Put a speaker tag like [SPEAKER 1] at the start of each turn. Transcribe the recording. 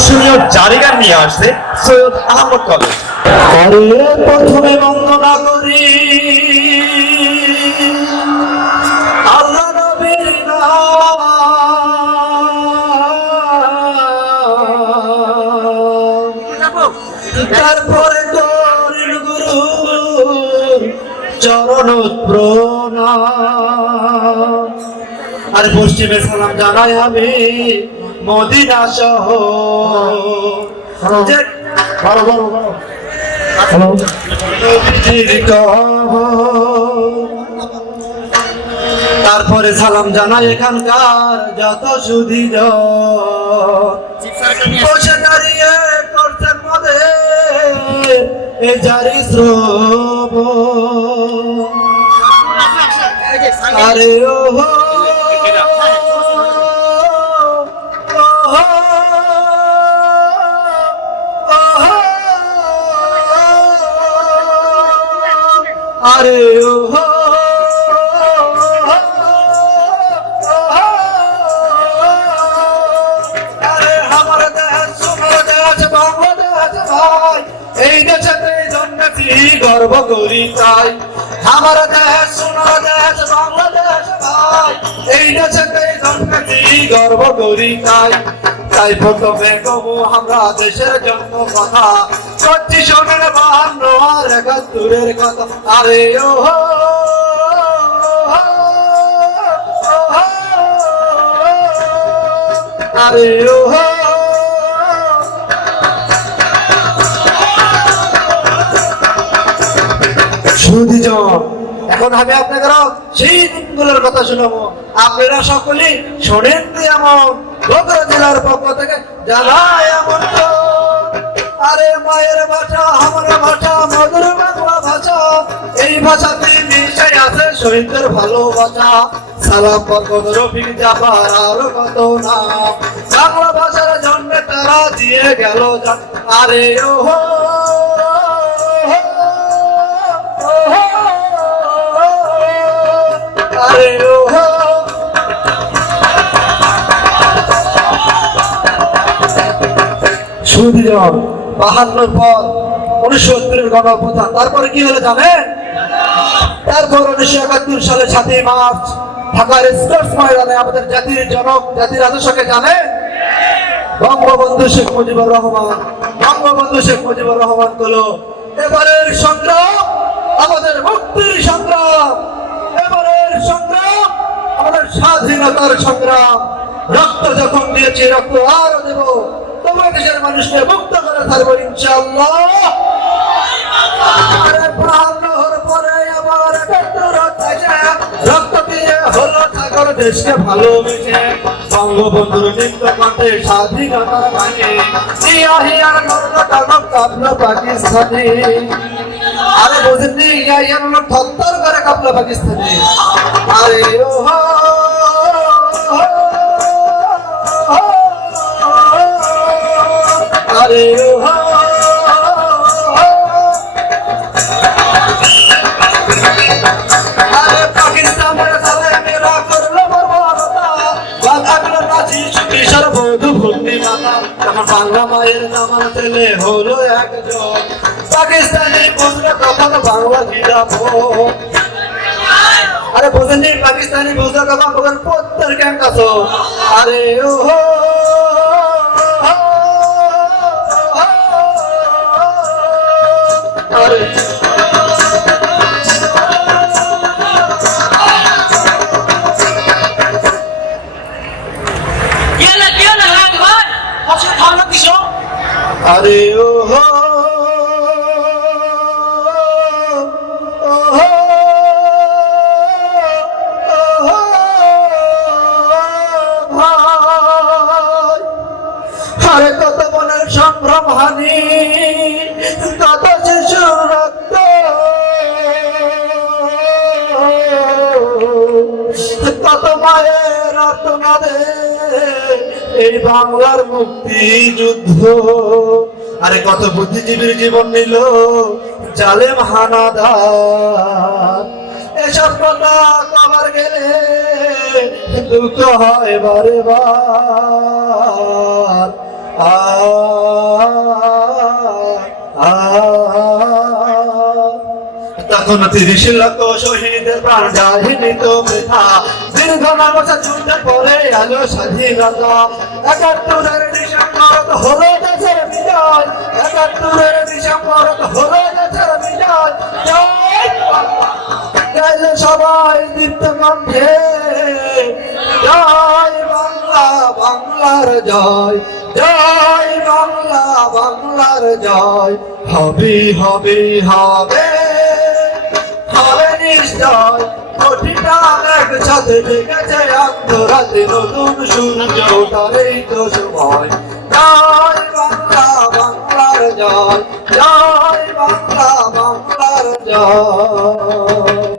[SPEAKER 1] আকর্ষণীয় জারিগান নিয়ে আসছে সৈয়দ আহমদ কলেজ।
[SPEAKER 2] প্রথমে বন্দনা করি। আল্লাহ নবীর। তারপরে করিল গুরু, চরণ প্রণাম। আর পশ্চিমে সালাম জানাই আমি মদিনা সহ তারপরে সালাম জানাই এখানকার যত সুধি বসে দাঁড়িয়ে করছেন মদে এ জারি শ্রব আরে ও আরে ও আরে আমার এই গর্ব করি তাই। আমার দেশ সুন্দর দেশ, বাংলাদেশ ভাই। এই দেশেতে জন্মেছি, গর্ব করি তাই। তাই প্রথমে কবু, আমরা দেশের জন্য কথা। করছি শোনেন বাহান্ন আর একাত্তরের কথা আরে ও আরে ও হো। সুধীজন এখন আমি আপনাদের সেই দিনগুলোর কথা শোনাবো আপনারা সকলে শোনেন এমন বগুড়া জেলার পক্ষ থেকে জানাই এমন মায়ের ভাষা, আমার ভাষা, মধুর বাংলা ভাষা। এই ভাষাতে মিশে আছে শহীদদের ভালোবাসা। সালাম বরকত, রফিক জাফর, আরও কত নাম বাংলা ভাষার জন্মে তারা দিয়ে গেল আরে ও আরে ও হো। বাহান্নর পর উনিশশো সত্তরের গণপ্রধান তারপরে কি হলো জানেন? তারপর উনিশশো একাত্তর সালে সাতই মার্চ ঢাকার স্পোর্টস ময়দানে আমাদের জাতির জনক, জাতির আদর্শকে জানে? বঙ্গবন্ধু শেখ মুজিবুর রহমান। বঙ্গবন্ধু শেখ মুজিবুর রহমান হলো এবারের সংগ্রাম, আমাদের মুক্তির সংগ্রাম। এবারের সংগ্রাম, আমাদের স্বাধীনতার সংগ্রাম। রক্ত যখন দিয়েছি, রক্ত আরও দেব। তোমার দেশের মানুষকে মুক্ত হলো ঠাকুর দেশকে ভালোবেসে বঙ্গবন্ধুর নিত্য কণ্ঠে স্বাধীনতার গানে পাকিস্তানি আরে বুঝেননি থত্তর করে কাপলো পাকিস্তানি আরে আরে ও মায়ের নামা তেলে হলো একজন। পাকিস্তানি বুঝলো তখন বাংলা গিরা আরে বুঝেননি, পাকিস্তানি বুঝলো তখন বলেন পত্তর কেন আরে ও আরে ও। আরে কত মনের সম্ভ্রম হানি কত শিশুর রক্ত কত মায়ের আত্মনাদে এই বাংলার মুক্তি যুদ্ধ আরে কত বুদ্ধিজীবীর জীবন নিল জালেম হানাদার। এসব কথা কবার গেলে দুঃখ হয় বারে বার।
[SPEAKER 1] তখন তিরিশ লক্ষ শহীদের প্রাণ
[SPEAKER 2] যাহিনি তো বৃথা। দীর্ঘ নবছর যুদ্ধের পরে আলো স্বাধীনতা। একাত্তরের ডিসেম্বর হলো দেশের বিজয়। একাত্তরের ডিসেম্বর হলো দেশের বিজয়। জয় সবাই দীপ্ত কণ্ঠে। জয় বাংলা, বাংলার জয়। জয় বাংলা, বাংলার জয়। হবে হবে হবে। হবে নিশ্চয়। কোটিটা একসাথে জেগেছে অন্তরাতে নতুন সূর্য ওঠার এই তো সময়। জয় বাংলা, বাংলার জয় জয় বাংলা, বাংলার জয়।